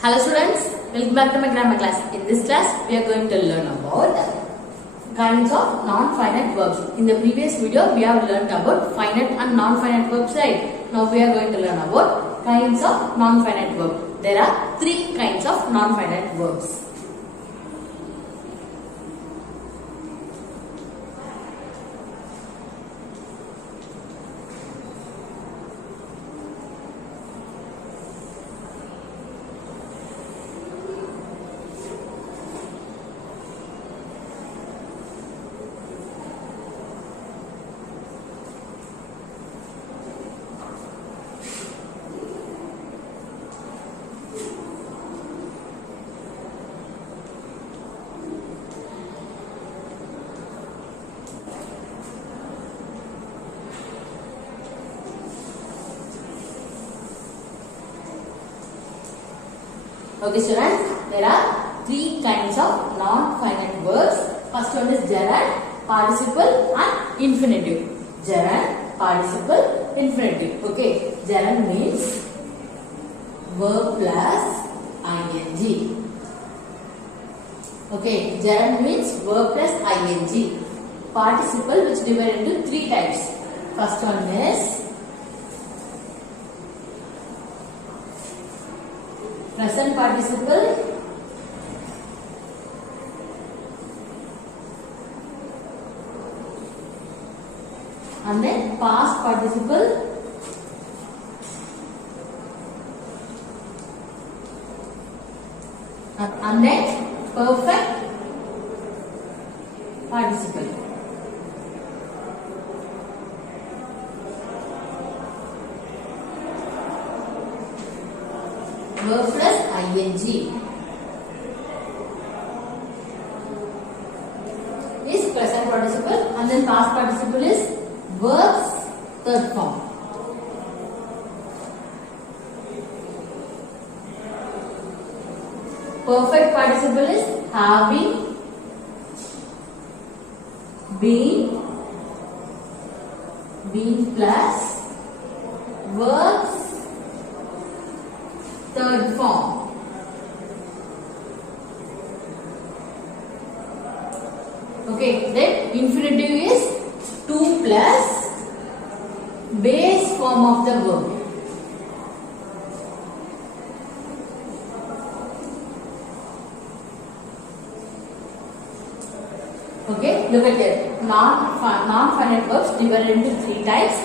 Hello students, welcome back to my grammar class. In this class, we are going to learn about kinds of non-finite verbs. In the previous video, we have learned about finite and non-finite verbs, right? Now we are going to learn about kinds of non-finite verbs. There are three kinds of non-finite verbs. Okay students, there are three kinds of non-finite verbs. First one is gerund, participle and infinitive. Gerund, participle, infinitive. Okay, gerund means verb plus ing. Okay, gerund means verb plus ing. Participle which divided into three types. First one is present participle, and then past participle, and then perfect participle. Verb plus ing is present participle, and then past participle is verb's third form. Perfect participle is having, been plus verb's third form. Okay, then infinitive is to plus base form of the verb. Okay, look at it. Non-finite verbs divided into three types,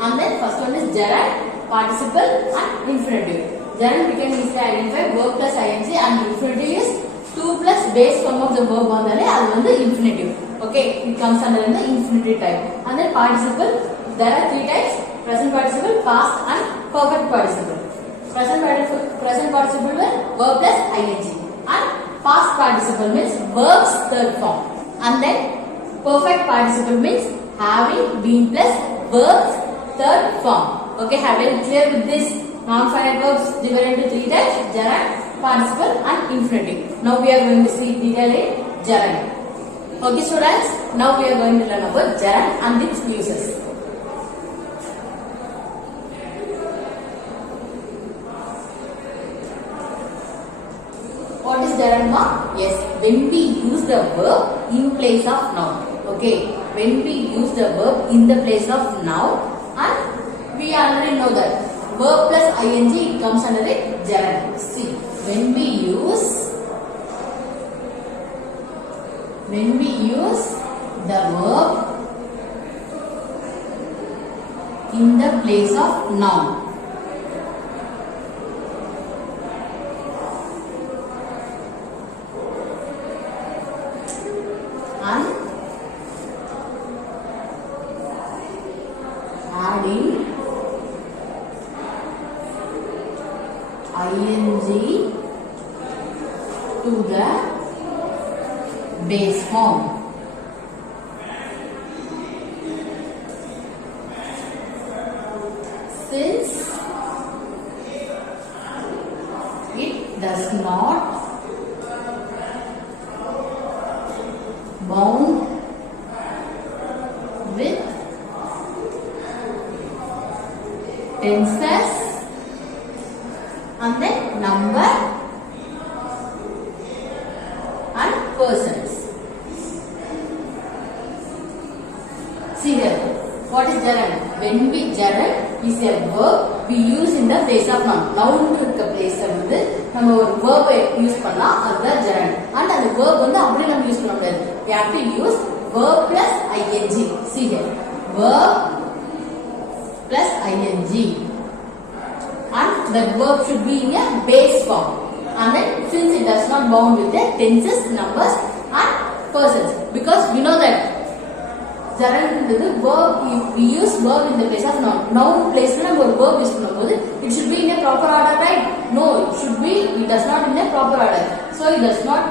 and then first one is gerund, participle and infinitive. Gerund we can easily identify verb plus ing, and infinitive is to plus base form of the verb vandale adu vandu infinitive. Okay, it comes under the infinitive type. And then participle, there are three types: present participle, past and perfect participle. Present participle means verb plus ing, and past participle means verb's third form. And then perfect participle means having, been plus verb's third form. Okay, have you clear with this? Non-finite verbs divided into three types: gerund, participle and infinitive. Now we are going to see detail in gerund. Okay students, now we are going to learn about gerund and its uses. What is gerund now? Yes, when we use the verb in place of noun. Okay, when we use the verb in the place of noun, and we already know that verb plus ing, it comes under the gerund. See, when we use the verb in the place of noun, and adding ing to the base form. Since it does not bound with tenses and then number place of noun. Noun இருக்க place வந்து நம்ம ஒரு verb use பண்ணா அதுதான் gerund. And அந்த verb வந்து அப்படியே நம்ம யூஸ் பண்ண முடியாது. We have to use verb plus ing. See here. Verb plus ing. And that verb should be in a base form. And then since it does not bound with the tenses, numbers and persons. Because we know that gerund is verb, we use verb in the place of noun. Noun place na நம்ம ஒரு verb use பண்ணும்போது it should be in a proper order, right? No, it does not in a proper order. So it does not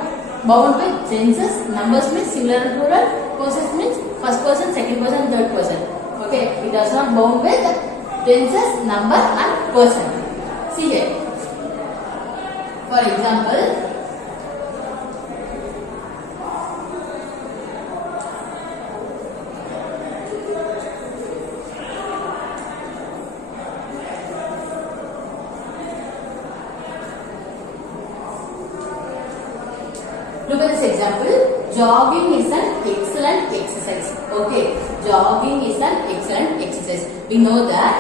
bound with tenses, numbers means singular and plural, persons means first person, second person, third person. Okay, it does not bound with tenses, number and person. See here. For example, look at this example. Jogging is an excellent exercise. Okay, jogging is an excellent exercise. We know that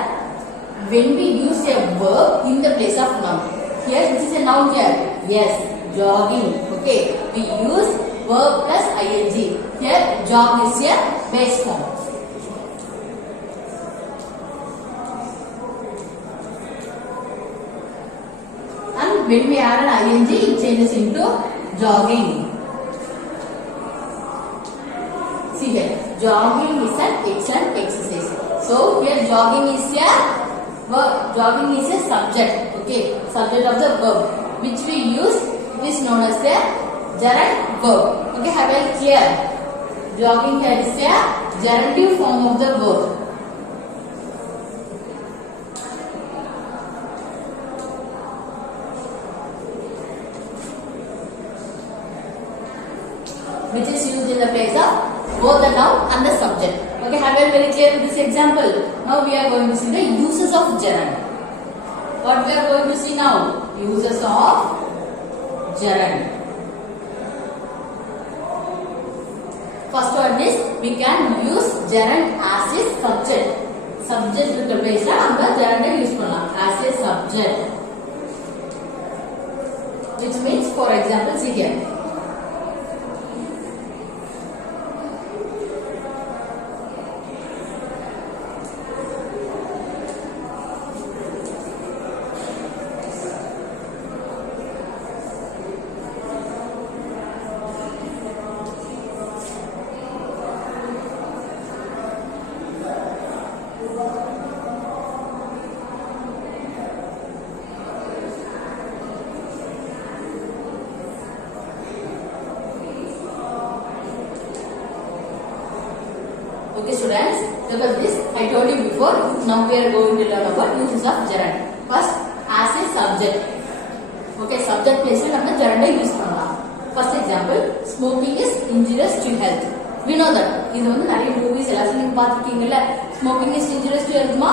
when we use a verb in the place of noun. Here, this is a noun here. Yes, jogging. Okay, we use verb plus ing. Here, jog is a base form. And when we add an ing, it changes into jogging. See here, jogging is an excellent exercise. So here jogging is a verb. Jogging is a subject. Okay, subject of the verb which we use is known as the gerund verb. Okay, have I clear? Jogging here is a gerundive form of the verb. Which is used in the place of both the noun and the subject. Okay, have you very clear with this example? Now we are going to see the uses of gerund. What we are going to see now? Uses of gerund. First one is we can use gerund as a subject. Subject irukka place la நம்ம gerund use பண்ணலாம் as a subject. Which means, for example, see here. Okay students, look at this. I told you before. Now we are going to learn about uses of gerund. First, as a subject. Okay, subject place la நம்ம gerund use பண்ணலாம். First example, smoking is injurious to health. We know that. இது வந்து நிறைய movies எல்லாம் நீங்க பாத்துக்கிட்டீங்கல்ல. Smoking is injurious to health மா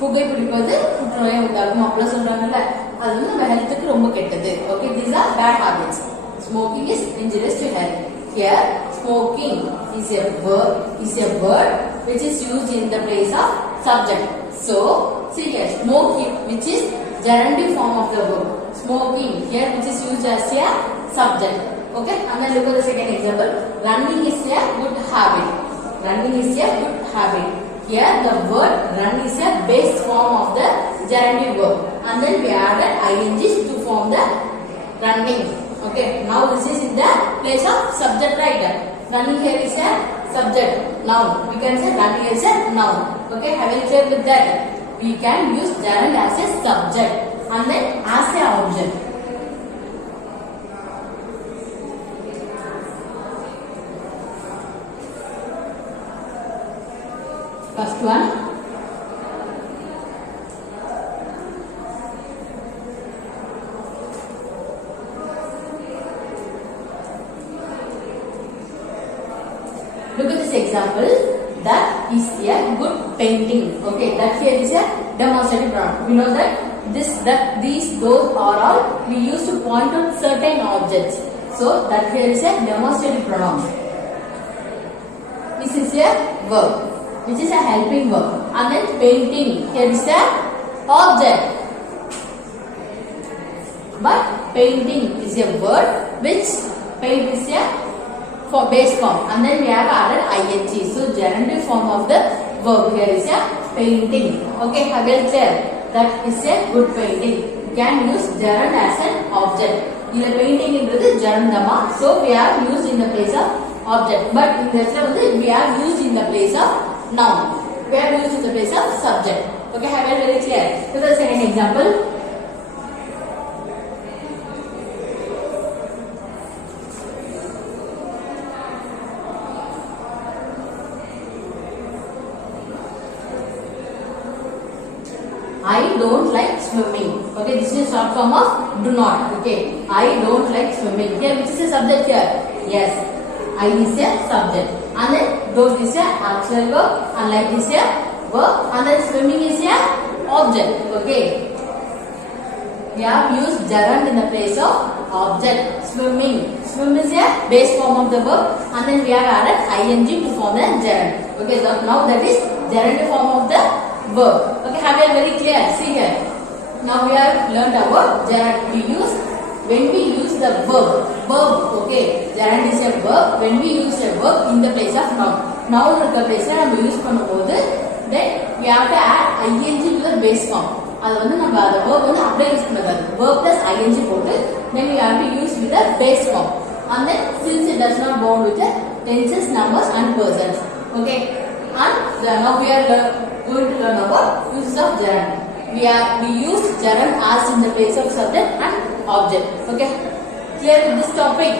புகை பிடிப்பது புற்றுநோயை உண்டாக்கும் அப்படி சொல்றாங்கல்ல. அது வந்து நம்ம ஹெல்த்துக்கு ரொம்ப கெட்டது. Okay, these are bad habits. Smoking is injurious to health. Here, smoking is a word which is used in the place of subject. So, see here, smoking, which is gerundive form of the verb. Smoking here, which is used as a subject. Okay, and then look at the second example. Running is a good habit. Running is a good habit. Here, the word run is a base form of the gerundive verb, and then we added ing to form the running. Okay, now this is in the place of subject, right? Running here is a subject, noun. We can say running is a noun. Okay, have you clear with that? We can use gerund as a subject and then as a object. First one. Look at this example. That is a good painting. Okay, that here is a demonstrative pronoun. We know that this, that, these, those are all we use to point out certain objects. So that here is a demonstrative pronoun. This is a verb, which is a helping verb. And then painting, here is a object. painting is a word which paint is a for base form, and then we have added ing. So gerundive form of the verb here is a painting. Okay, have you clear? That is a good painting. You can use gerund as an object. In the painting is gerundama, so we have used in the place of object. But in this we have used in the place of noun. We have used in the place of subject. Okay, have you very clear? So the second example. I don't like swimming. Okay, this is short form of do not. Okay, I don't like swimming. Here, which is a subject here? Yes, I is a subject. And then don't is a actual verb, and like is a verb, and then swimming is a object. Okay, we have used gerund in the place of object. Swimming. Swim is a base form of the verb, and then we have added ing to form the gerund. Okay, so now that is gerund form of the verb. Okay, have you very clear? See here. Now we have learned about gerund. We use when we use the verb. Verb. Okay, gerund is a verb. When we use a verb in the place of noun. Noun irukka place la we use பண்ணும்போது then we have to add ing to the base form. அது வந்து நம்ம அந்த verb வந்து அப்படியே use பண்ணக்கூடாது. Verb plus ing போட்டு then we have to use with the base form. And then since it does not bound with the tenses, numbers and persons. Okay, and now we are going to learn about uses of gerund. We use gerund as in the place of subject and object. Okay, clear with this topic?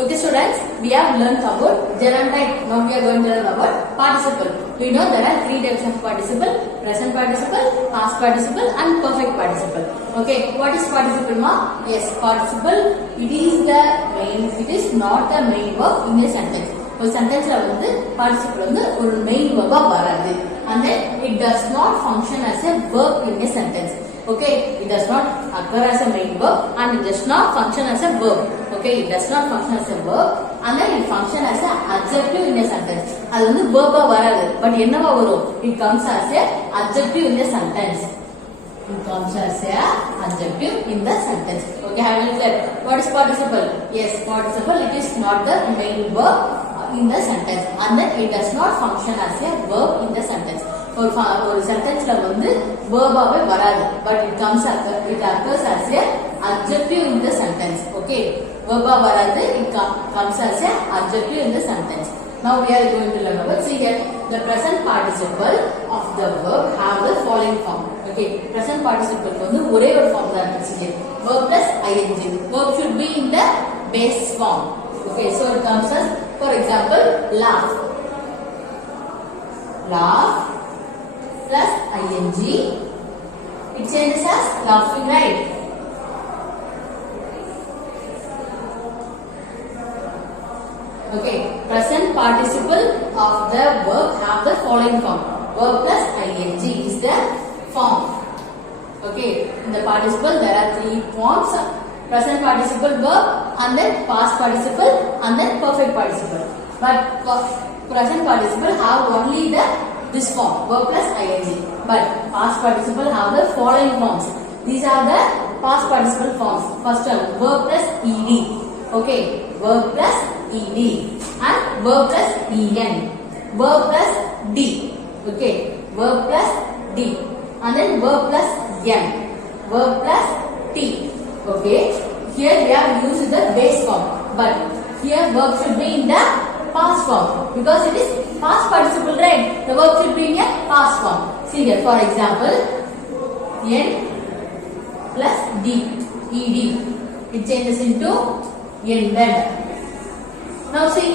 Okay students, we have learned about gerund type. Now we are going to learn about participle. We know there are three types of participle: present participle, past participle and perfect participle. Okay, what is participle ma? Yes, participle, it is not the main verb in a sentence. ஒரு சென்டென்ஸ்ல வந்து participle வந்து ஒரு main வெர்பா வராது, and then it does not function as a verb in a sentence. Okay, it does not occur as a main verb and it does not function as a verb. Okay, it does not function as a verb and then it function as a adjective in a sentence. அது வந்து verb-ஆ வராது, but என்னவா வரும்? It comes as a adjective in a sentence. It comes as a adjective in the sentence. Okay, have you clear? What is participle? Yes, participle, it is not the main verb in the sentence and then it does not function as a verb in the sentence. ஒரு சென்டென்ஸ்ல வந்து verb-ஆவே வராது, but it occurs as a adjective in the sentence. Okay, verb-ஆ வராது, it comes as a adjective in the sentence. Now we are going to learn about, see here, the present participle of the verb have the following form. Okay, present participle வந்து ஒரே ஒரு form தான் இருக்கு. Verb plus ing. Verb should be in the base form. Okay, so it comes as, for example, laugh. Laugh plus ing. It changes as laughing, right? Okay, present participle of the verb have the following form. Verb plus ing is the form. Okay, in the participle there are three forms: present participle verb, and then past participle, and then perfect participle. But present participle have only this form, verb plus ing. But past participle have the following forms. These are the past participle forms. First one, verb plus ed. Okay, verb plus ed and verb plus en. Verb plus d. Okay, verb plus d and then verb plus n. Verb plus t. Okay, here we have used the base form, but here verb should be in the past form because it is past participle, right? The verb should be in a past form. See here, for example, n plus d, ed. It changes into ended. Now see,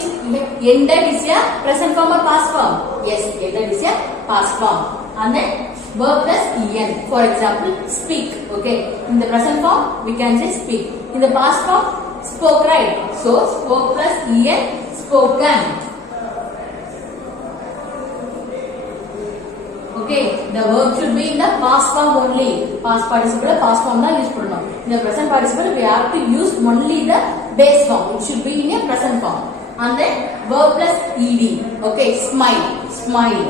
ended is a present form or past form? Yes, ended is a past form. And then verb plus en. For example, speak. Okay, in the present form we can say speak. In the past form, spoke, right? So spoke plus en, spoken. Okay, the verb should be in the past form only. Past participle, past form da use பண்ணனும். In the present participle we have to use only the base form. It should be in a present form. And then verb plus ed. Okay, smile, smile.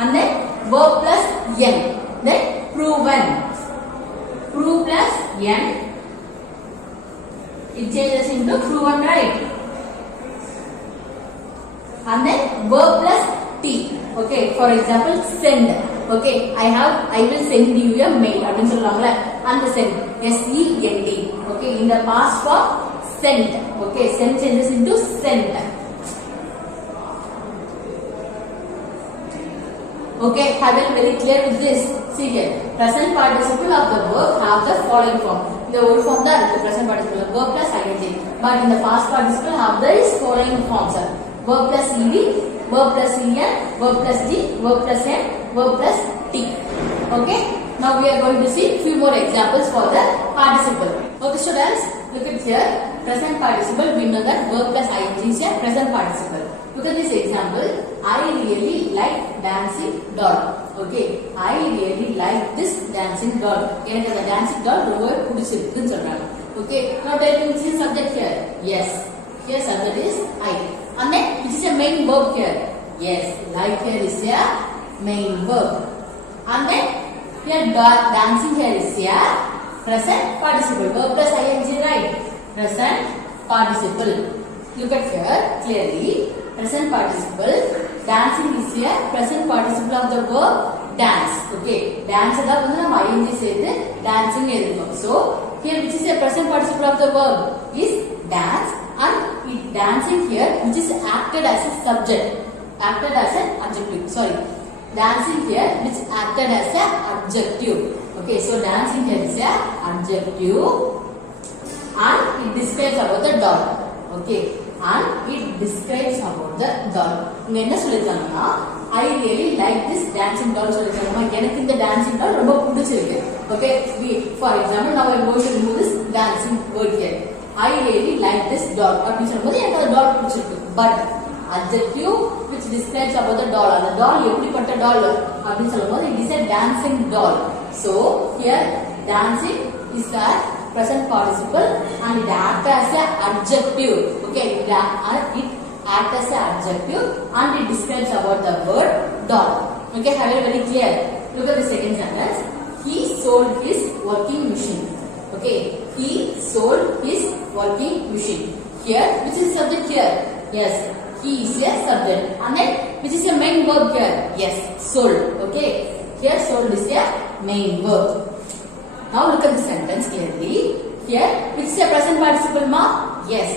And then verb plus en. for example, send. Okay, I will send you a mail. அப்படினு சொல்றாங்கல, அந்த send, S-E-N-D. Okay, in the past form, sent. Okay, send changes into sent. Okay, have you very clear with this? See here, present participle of the verb have the following form. The word form that the present participle of verb plus ing, but in the past participle have the following forms: verb plus ed, verb plus en, verb plus d, verb plus n, verb plus t. Okay, now we are going to see few more examples for the participle. Okay students, look at here, present participle. We know that verb plus ing is a present participle. Look at this example. I really like dancing doll. Okay, I really like this dancing doll. எனக்கு அந்த dancing doll ரொம்ப பிடிச்சிருக்குன்னு சொல்றாங்க. Okay, now tell me which is subject here? Yes, here subject is I. And then which is a main verb here? Yes, like here is a main verb. And then here dancing here is a present participle. Verb plus ing, right? Present participle. Look at here clearly. Present participle. Dancing is a present participle of the verb dance. Okay, dance da vandu nam ing சேர்த்து dancing எழுதுறோம். So here which is a present participle of the verb is dance, and it dancing here which is acted as a subject, acted as an adjective. Sorry, dancing here which acted as a adjective. Okay, so dancing here is a adjective and it describes about the doll. Okay, and it describes about the doll. இங்க என்ன சொல்லிருக்காங்கன்னா, I really like this dancing doll சொல்லிருக்காங்க. எனக்கு இந்த dancing doll ரொம்ப பிடிச்சிருக்கு. Okay, for example, now I am going to remove this dancing word here. I really like this doll அப்படி சொல்லும்போது எனக்கு அந்த doll பிடிச்சிருக்கு. But adjective which describes about the doll, அந்த doll எப்படிப்பட்ட doll அப்படி சொல்லும்போது it is a dancing doll. So here dancing is a present participle and it acts as an adjective. Okay, it acts as an adjective and it describes about the word doll. Okay, have you very clear? Look at the second sentence. He sold his working machine. Okay, he sold his working machine. Here, which is subject here? Yes, he is a subject. And then, which is a main verb here? Yes, sold. Okay, here sold is a main verb. Now look at the sentence clearly. Here, which is a present participle ma? Yes.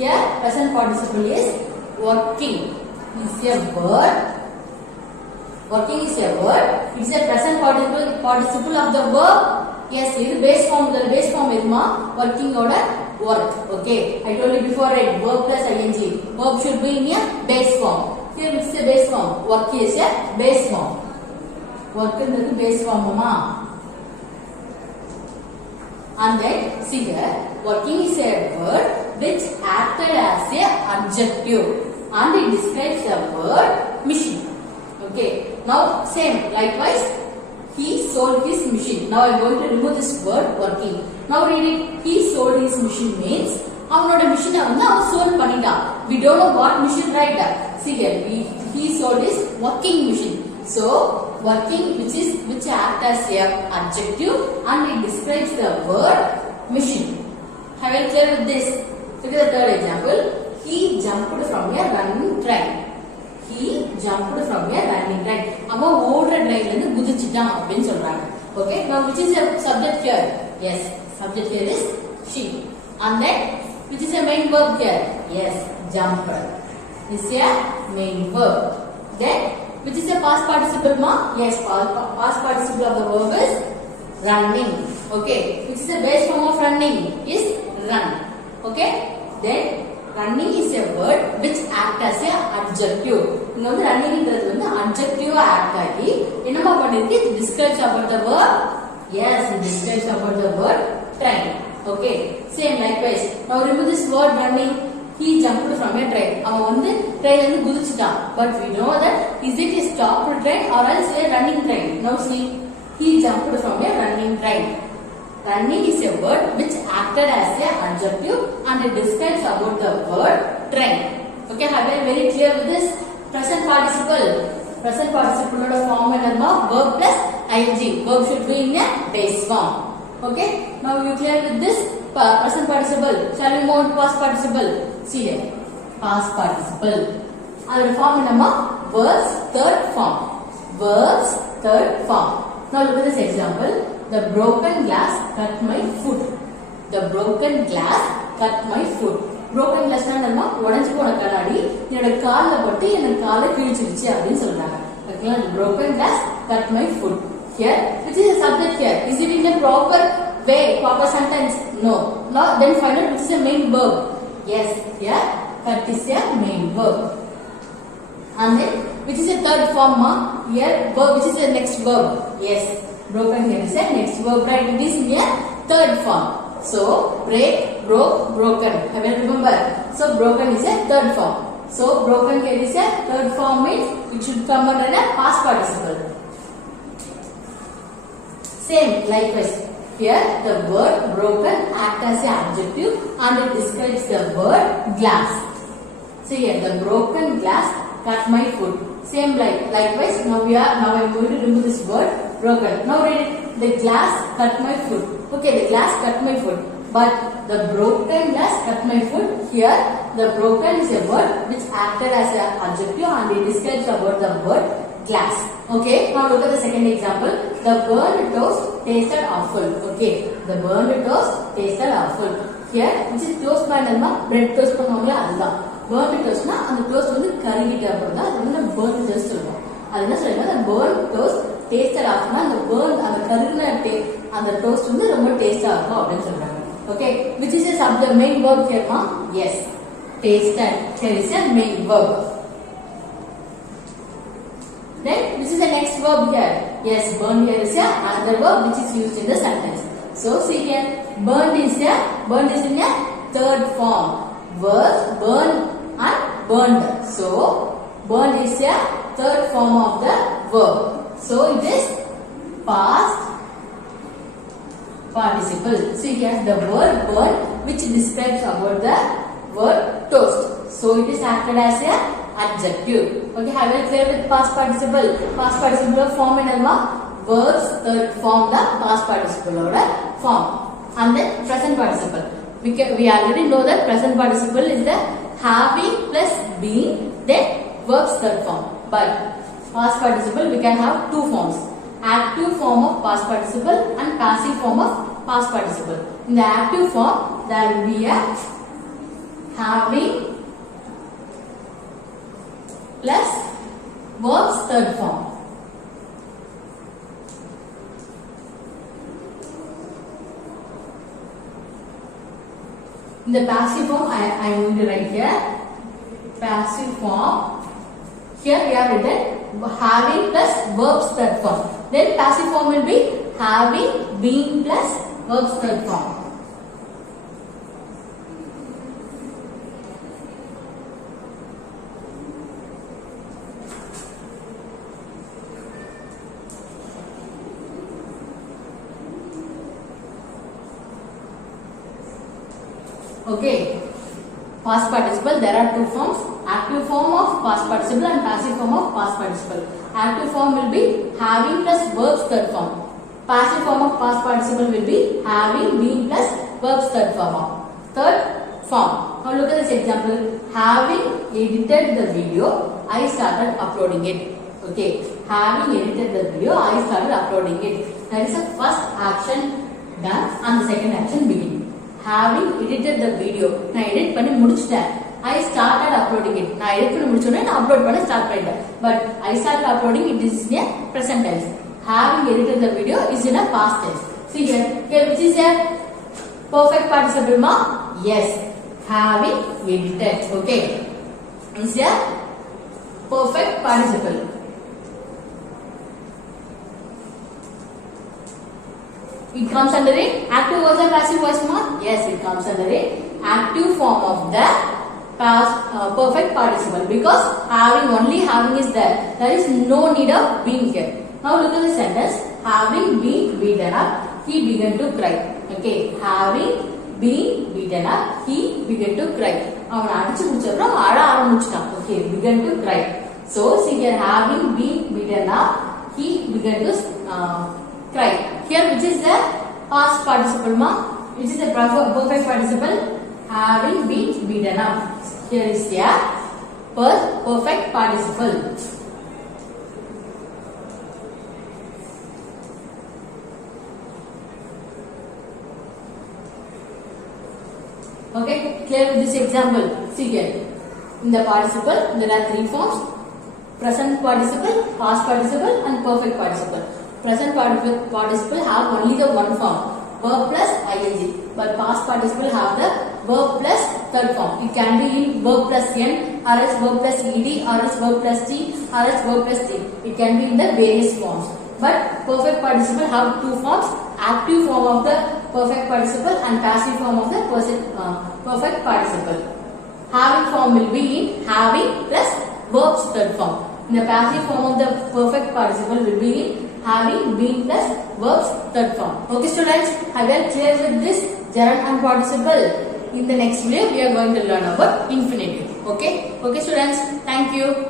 Here, present participle is working. Is a word. Working is a word. It is a present participle of the verb. Yes, this base form. The base form is ma working order work. Okay, I told you before, right? Verb plus ing. Verb should be in a base form. Here, which is a base form? Work is a base form. Work is the base form ma. And then see here, working is a word which acted as a adjective and it describes the word machine. Okay, now same likewise, he sold his machine. Now I am going to remove this word working. Now read it. He sold his machine means அவனோட machine வந்து அவன் sold பண்ணிட்டான். We don't know what machine, right? See here, he sold his working machine. So working which act as a adjective and it describes the word machine. Have you clear with this? Look at the third example. He jumped from a running train. He jumped from a running train. அவன் ஓடுற ட்ரெயின்ல இருந்து குதிச்சிட்டான் அப்படினு சொல்றாங்க. Okay, now which is a subject here? Yes, subject here is she. And then which is a main verb here? Yes, jumped is a main verb. Then which is a past participle ma? Yes, past participle of the verb is running. Okay, which is a base form of running is run. Okay, then running is a word which act as a adjective. இங்க வந்து running ன்றது வந்து adjective act ஆகி என்னமா பண்ணிருக்கு? It describes about the verb. Yes, it describes about the word train. Okay, same likewise. Now remove this word running. He jumped from a train. அவன் வந்து ட்ரெயின்ல இருந்து குதிச்சிட்டான். But we know that is it a stopped train or else a running train? Now see, he jumped from a running train. Running is a word which acted as a adjective and it describes about the word train. Okay, have you very clear with this? Present participle. Present participle oda form enna? Verb plus ing. Verb should be in a base form. Okay, now you clear with this? Present participle. Shall we move to past participle? See here, past participle. Our form enna? Verb's third form. verb's third form. Now look at this example. The broken glass cut my foot. The broken glass cut my foot. Broken glass na உடைஞ்சு போன கண்ணாடி என்னோட கால்ல பட்டு எனக்கு காலை கிழிச்சிருச்சு அப்படினு சொல்றாங்க. ஓகேங்களா? The broken glass cut my foot. Here, which is a subject here? Is it in the proper way, proper sentence? No. Now then find out which is the main verb. Yes, here cut is a main verb. And then which is the third form? Here verb, which is the next verb? Yes, broken here is the next verb, right? It is in a third form. So break, broke, broken. Have you remember? So broken is a third form. So broken here is a third form, means it should come under a past participle. Same likewise. Here the word broken acts as an adjective and it describes the word glass. So here the broken glass cut my foot. Same likewise. Now I am going to remove this word broken. Now read it. The glass cut my foot. Okay, the glass cut my foot. But the broken glass cut my foot. Here the broken is a word which acted as an adjective and it describes about the word glass. Okay, now look at the second example. The burned toast tasted awful. Okay, the burned toast tasted awful. Here, which is toast by bread toast பண்ணுவாங்களா அதுதான். Burned toast na அந்த toast வந்து கருகிட்ட அப்புறம் அது வந்து burned toast சொல்லுவோம். அது என்ன சொல்லுங்க? The burned toast tasted awful. அந்த burn அந்த கருகின அந்த toast வந்து ரொம்ப டேஸ்டா இருக்கும் அப்படினு சொல்றாங்க. Okay, which is the main verb here ma? Yes, tasted. Here is a main verb. Then which is the next verb here? Yes, burn here is another verb which is used in the sentence. So see here, burned is in a third form. Verb burn and burned. So burned is a third form of the verb. So it is past participle. See here the word burn which describes about the word toast. So it is acted as a adjective. Okay, have you clear with past participle? Past participle form enna? Verb's third form the past participle oda form. And then present participle. We already know that present participle is the having plus being then verb's third form. But past participle we can have two forms. Active form of past participle and passive form of past participle. In the active form there will be a having plus verb's third form. In the passive form, I am going to write here passive form. Here we have written having plus verb's third form. Then passive form will be having, being plus verb's third form. Okay, past participle there are two forms, active form of past participle and passive form of past participle. Active form will be having plus verb's third form. Passive form of past participle will be having, being plus verb's third form. Third form. Now look at this example. Having edited the video, I started uploading it. Okay, having edited the video, I started uploading it. That is the first action done and the second action begin. Having edited the video, நான் edit பண்ணி முடிச்சிட்டேன். I started uploading it. நான் edit பண்ணி முடிச்சோனே நான் upload பண்ண start பண்ணிட்டேன். But I started uploading it is in a present tense. Having edited the video is in a past tense. See here which is a perfect participle ma? Yes, having edited. Okay, is a perfect participle. It comes under a active voice or passive voice ma? Yes, it comes under a active form of the past perfect participle because only having is there. There is no need of being here. Now look at the sentence. Having been beaten up, he began to cry. Okay, having been beaten up, he began to cry. அவன் அடிச்சு முடிச்சப்புறம் அழ ஆரம்பிச்சிட்டான். Okay, began to cry. So see here, having been beaten up, he began to cry. Here which is the past participle ma? Which is the perfect participle? Having been beaten up. Here is the perfect participle. Okay, clear with this example? See here. In the participle, there are three forms: present participle, past participle, and perfect participle. Present participle have only the one form, verb plus ing, but past participle have the verb plus third form. It can be in verb plus n, or else verb plus ed, or else verb plus t, or else verb plus t. It can be in the various forms. But perfect participle have two forms: active form of the perfect participle and passive form of the perfect participle. Having form will be in having plus verb's third form. In the passive form of the perfect participle will be in having, being plus verb's third form. Okay students, have you clear with this gerund and participle? In the next video we are going to learn about infinitive. Okay students, thank you.